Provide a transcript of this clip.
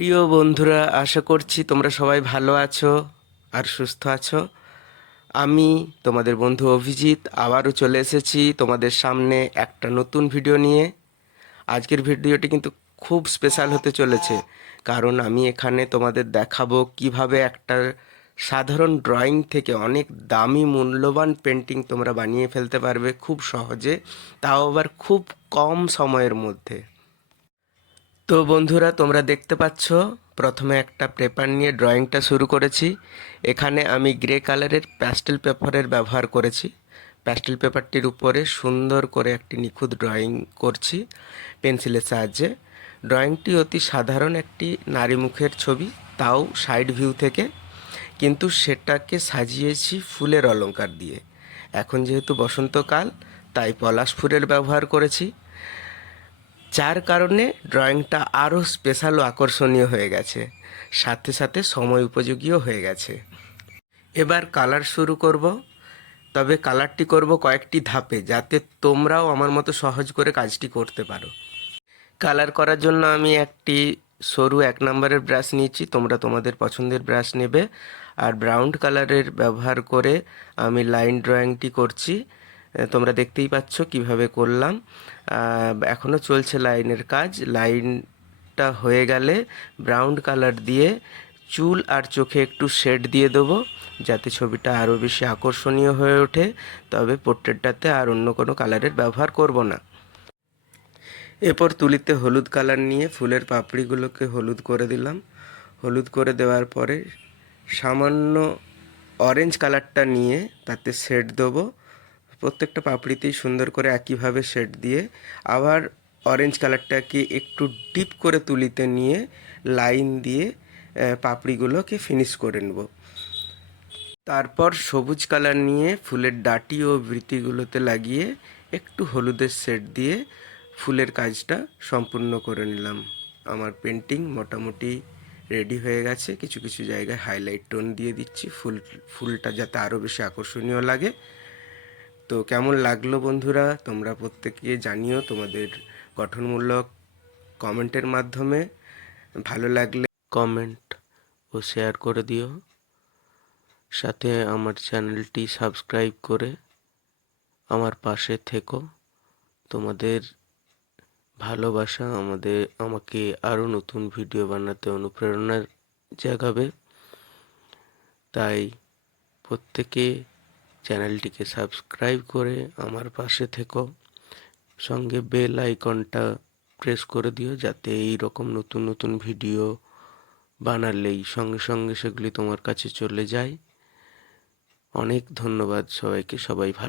প্রিয় বন্ধুরা, আশা করছি তোমরা সবাই ভালো আছো আর সুস্থ আছো। আমি তোমাদের বন্ধু অভিজিৎ আবারও চলে এসেছি তোমাদের সামনে একটা নতুন ভিডিও নিয়ে। আজকের ভিডিওটি কিন্তু খুব স্পেশাল হতে চলেছে, কারণ আমি এখানে তোমাদের দেখাবো কিভাবে একটা সাধারণ ড্রয়িং থেকে অনেক দামি মূল্যবান পেন্টিং তোমরা বানিয়ে ফেলতে পারবে খুব সহজে, তাও আবার খুব কম সময়ের মধ্যে। তো বন্ধুরা, তোমরা দেখতে পাচ্ছ প্রথমে একটা পেপার নিয়ে ড্রয়িংটা শুরু করেছি। এখানে আমি গ্রে কালারের প্যাস্টেল পেপারের ব্যবহার করেছি। প্যাস্টেল পেপারটির উপরে সুন্দর করে একটি নিখুঁত ড্রয়িং করছি পেন্সিলের সাহায্যে। ড্রয়িংটি অতি সাধারণ একটি নারী মুখের ছবি, তাও সাইড ভিউ থেকে, কিন্তু সেটাকে সাজিয়েছি ফুলের অলংকার দিয়ে। এখন যেহেতু বসন্তকাল, তাই পলাশ ফুলের ব্যবহার করেছি, যার কারণে ড্রয়িংটা আরও স্পেশাল ও আকর্ষণীয় হয়ে গেছে, সাথে সাথে সময় উপযোগীও হয়ে গেছে। এবার কালার শুরু করব, তবে কালারটি করব কয়েকটি ধাপে, যাতে তোমরাও আমার মতো সহজ করে কাজটি করতে পারো। কালার করার জন্য আমি একটি সরু 1 নম্বরের ব্রাশ নিয়েছি, তোমরা তোমাদের পছন্দের ব্রাশ নেবে। আর ব্রাউন কালারের ব্যবহার করে আমি লাইন ড্রয়িংটি করছি। তোমরা দেখতেই পাচ্ছ কিভাবে করলাম। এখনও চলছে লাইনের কাজ। লাইনটা হয়ে গেলে ব্রাউন কালার দিয়ে চুল আর চোখে একটু শেড দিয়ে দেবো, যাতে ছবিটা আরও বেশি আকর্ষণীয় হয়ে ওঠে। তবে পোর্ট্রেটটাতে আর অন্য কোনো কালারের ব্যবহার করব না। এরপর তুলিতে হলুদ কালার নিয়ে ফুলের পাপড়িগুলোকে হলুদ করে দিলাম। হলুদ করে দেওয়ার পরে সামান্য অরেঞ্জ কালারটা নিয়ে তাতে শেড দেবো। প্রত্যেকটা পাপড়িতেই সুন্দর করে একইভাবে শেড দিয়ে আবার অরেঞ্জ কালারটাকে একটু ডিপ করে তুলিতে নিয়ে লাইন দিয়ে পাপড়িগুলোকে ফিনিশ করে নেব। তারপর সবুজ কালার নিয়ে ফুলের ডাঁটি ও বৃতিগুলোতে লাগিয়ে একটু হলুদের শেড দিয়ে ফুলের কাজটা সম্পূর্ণ করে নিলাম। আমার পেন্টিং মোটামুটি রেডি হয়ে গেছে। কিছু কিছু জায়গায় হাইলাইট টোন দিয়ে দিচ্ছি ফুলটা যাতে আরও বেশি আকর্ষণীয় লাগে। তো কেমন লাগলো বন্ধুরা, তোমরা প্রত্যেকে জানিও তোমাদের গঠনমূলক কমেন্টের মাধ্যমে। ভালো লাগলে কমেন্ট ও শেয়ার করে দিও, সাথে আমার চ্যানেলটি সাবস্ক্রাইব করে আমার পাশে থেকো। তোমাদের ভালোবাসা আমাকে আরও নতুন ভিডিও বানাতে অনুপ্রেরণার জাগাবে। তাই প্রত্যেকে চ্যানেলটিকে সাবস্ক্রাইব করে আমার পাশে থেকো। সঙ্গে বেল আইকনটা প্রেস করে দিও, যাতে এই রকম নতুন নতুন ভিডিও বানালেই সঙ্গে সঙ্গে সেগুলি তোমার কাছে চলে যায়। অনেক ধন্যবাদ সবাইকে। সবাই ভালো।